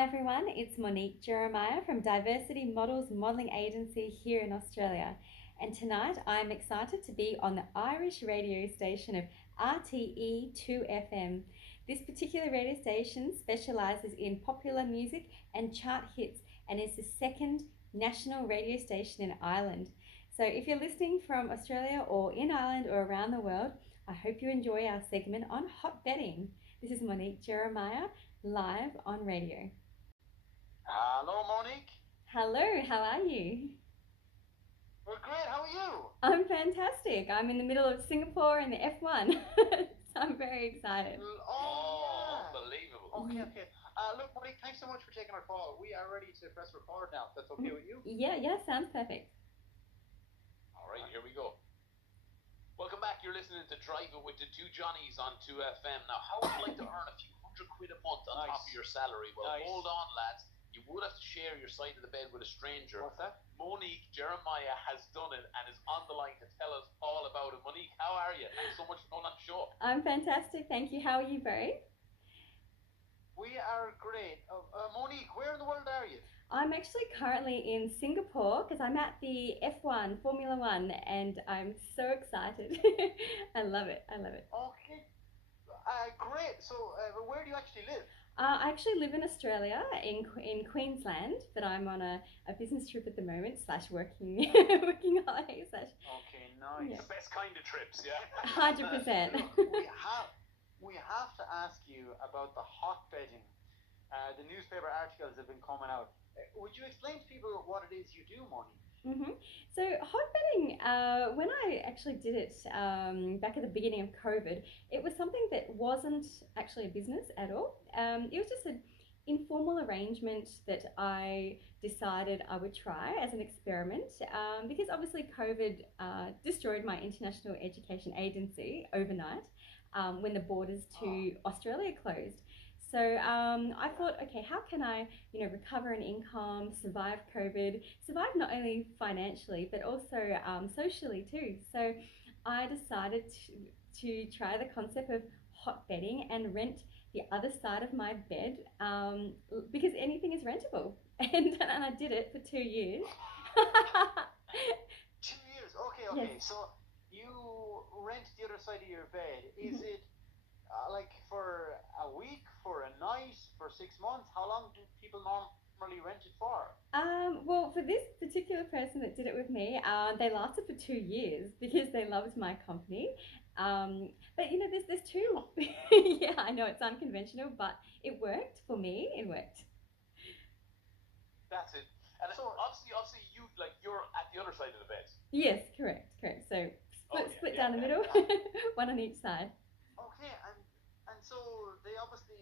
Hi everyone, it's Monique Jeremiah from Diversity Models Modelling Agency here in Australia. And tonight I'm excited to be on the Irish radio station of RTE 2FM. This particular radio station specialises in popular music and chart hits and is the second national radio station in Ireland. So if you're listening from Australia or in Ireland or around the world, I hope you enjoy our segment on hot betting. This is Monique Jeremiah, live on radio. Hello, Monique. Hello, how are you? We're great. How are you? I'm fantastic. I'm in the middle of Singapore in the F1, so I'm very excited. Oh, Unbelievable. Okay. Look, Monique, thanks so much for taking our call. We are ready to press record now. If that's okay with you? Yeah, sounds perfect. All right, here we go. Welcome back. You're listening to Drive It with the two Johnnies on 2FM. Now, how would you like to earn a few £100 a month on top of your salary? Well, hold on, lads. You would have to share your side of the bed with a stranger. What's that? Monique Jeremiah has done it and is on the line to tell us all about it. Monique, how are you? Thanks so much for coming on the show. I'm fantastic, thank you. How are you both? We are great. Monique, where in the world are you? I'm actually currently in Singapore because I'm at the F1, Formula One, and I'm so excited. I love it. Okay. Great. So, where do you actually live? I actually live in Australia, in Queensland, but I'm on a business trip at the moment, / working holiday. Okay, nice. Yeah. The best kind of trips, yeah? 100%. We have to ask you about the hot betting. The newspaper articles have been coming out. Would you explain to people what it is you do, Monique? So hot betting, when I actually did it back at the beginning of COVID, it was something that wasn't actually a business at all. It was just an informal arrangement that I decided I would try as an experiment because obviously COVID destroyed my international education agency overnight when the borders to Australia closed. So I thought, okay, how can I, recover an income, survive COVID, survive not only financially but also socially too. So I decided to try the concept of hot bedding and rent the other side of my bed because anything is rentable, and I did it for 2 years. 2 years. Okay. Yes. So you rent the other side of your bed. Is it like for a week, for a night, for 6 months? How long do people normally rent it for? Well, for this particular person that did it with me, they lasted for 2 years because they loved my company. But there's two. Yeah, I know it's unconventional, but it worked for me. It worked. That's it. And so, obviously, you're at the other side of the bed. Yes, correct. So split down the middle, one on each side. Okay, and so they obviously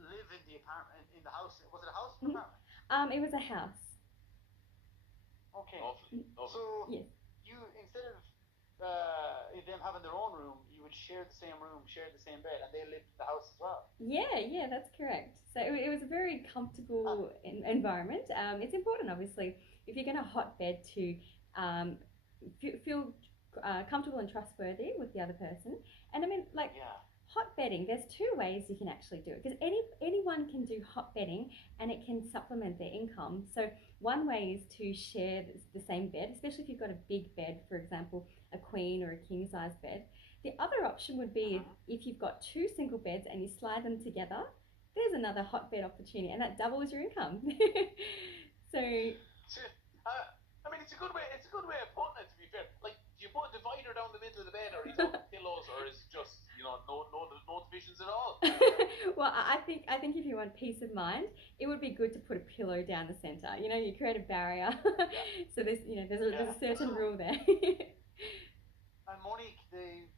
live in the apartment, in the house. Was it a house or apartment? It was a house. Okay. Lovely. So yes. you, instead of them having their own room, you would share the same room, share the same bed, and they lived in the house as well. Yeah, that's correct. So it was a very comfortable environment. It's important, obviously, if you're going to hot bed to feel comfortable and trustworthy with the other person. And I mean, hot bedding, there's two ways you can actually do it because anyone can do hot bedding and it can supplement their income. So one way is to share the same bed, especially if you've got a big bed, for example, a queen or a king size bed. The other option would be if you've got two single beds and you slide them together, there's another hot bed opportunity and that doubles your income. So I mean, it's a good way of putting it, to be fair. Like, do you put a divider down the middle of the bed, or are you talking pillows, or is it just, no divisions at all? Well, I think if you want peace of mind, it would be good to put a pillow down the center. You create a barrier. So there's a certain rule there. And Monique, the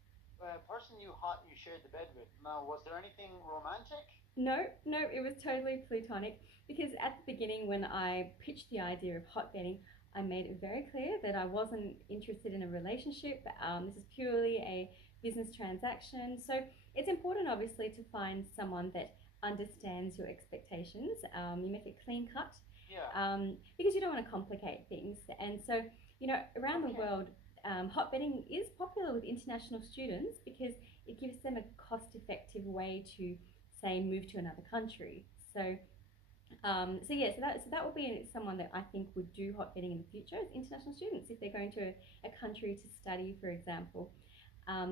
person you shared the bed with, now, was there anything romantic? No, it was totally platonic because at the beginning when I pitched the idea of hot bedding, I made it very clear that I wasn't interested in a relationship. This is purely a business transaction. So it's important, obviously, to find someone that understands your expectations. You make it clean cut. Yeah. Because you don't want to complicate things. And so, around the world, hot bedding is popular with international students because it gives them a cost-effective way to, say, move to another country. So So yeah, so that would be someone that I think would do hotbedding in the future as international students if they're going to a country to study, for example,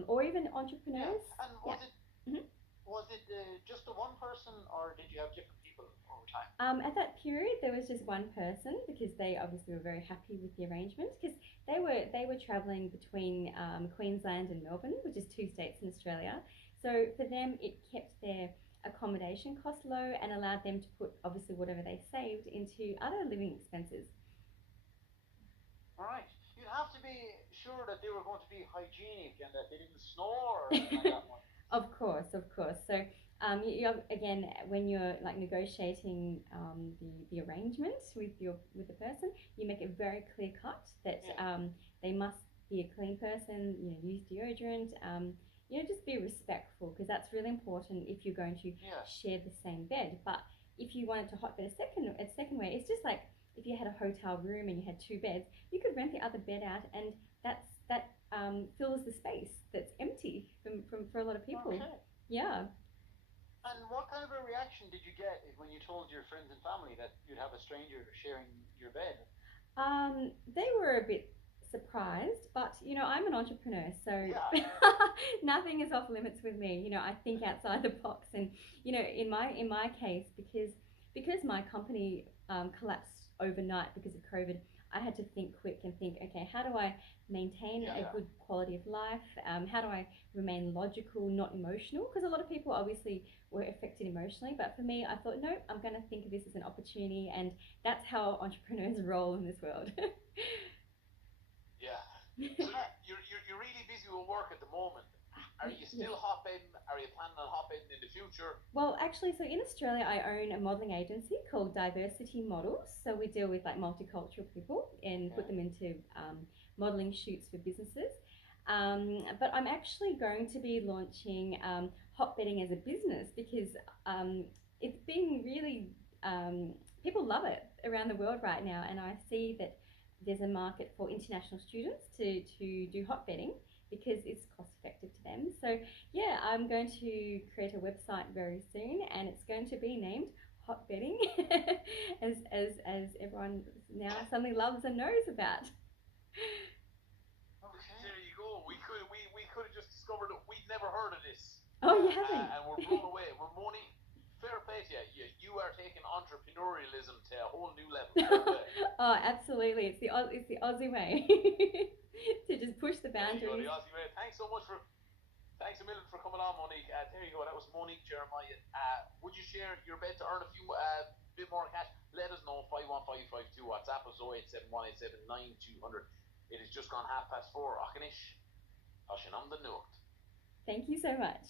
or even Yeah. entrepreneurs. And Yeah. Mhm. was it just the one person, or did you have different people over time? At that period, there was just one person because they obviously were very happy with the arrangement because they were traveling between Queensland and Melbourne, which is two states in Australia. So for them, it kept their accommodation costs low and allowed them to put obviously whatever they saved into other living expenses. All right. You'd have to be sure that they were going to be hygienic and that they didn't snore or anything like that one. Of course, of course. So, again, when you're like negotiating the arrangement with the person, you make it very clear cut that Yeah. they must be a clean person. Use deodorant. Just be respectful because that's really important if you're going to Yeah. share the same bed. But if you wanted to hotbed a second way, it's just like if you had a hotel room and you had two beds, you could rent the other bed out, and that fills the space that's empty for a lot of people. Okay. Yeah. And what kind of a reaction did you get when you told your friends and family that you'd have a stranger sharing your bed? They were a bit surprised, but I'm an entrepreneur, so Yeah. nothing is off limits with me. I think outside the box, and in my case, because my company collapsed overnight because of COVID, I had to think quick and think, okay, how do I maintain Yeah. a good quality of life? How do I remain logical, not emotional? Because a lot of people obviously were affected emotionally, but for me, I thought, no, I'm going to think of this as an opportunity, and that's how entrepreneurs roll in this world. Yeah. So you're really busy with work at the moment. Are you still hotbedding? Are you planning on hotbedding in the future? Well, actually, so in Australia, I own a modelling agency called Diversity Models. So we deal with like multicultural people and put them into modelling shoots for businesses. But I'm actually going to be launching hotbedding as a business because it's been really people love it around the world right now, and I see that there's a market for international students to do hotbedding because it's cost effective to them. So yeah, I'm going to create a website very soon, and it's going to be named Hotbedding, as everyone now suddenly loves and knows about. Okay. There you go. We could have just discovered that we'd never heard of this. Oh, you haven't? And we're blown away. We're Monique. Fair play to you. You are taking entrepreneurialism to a whole new level. Oh, absolutely. It's the Aussie way to just push the There you go, boundaries. the Aussie way. Thanks a million for coming on, Monique. There you go. That was Monique Jeremiah. Would you share your bet to earn a few bit more cash? Let us know. 51552. WhatsApp us 0871879200. It has just gone 4:30. Achinish. Hashin on the note. Thank you so much.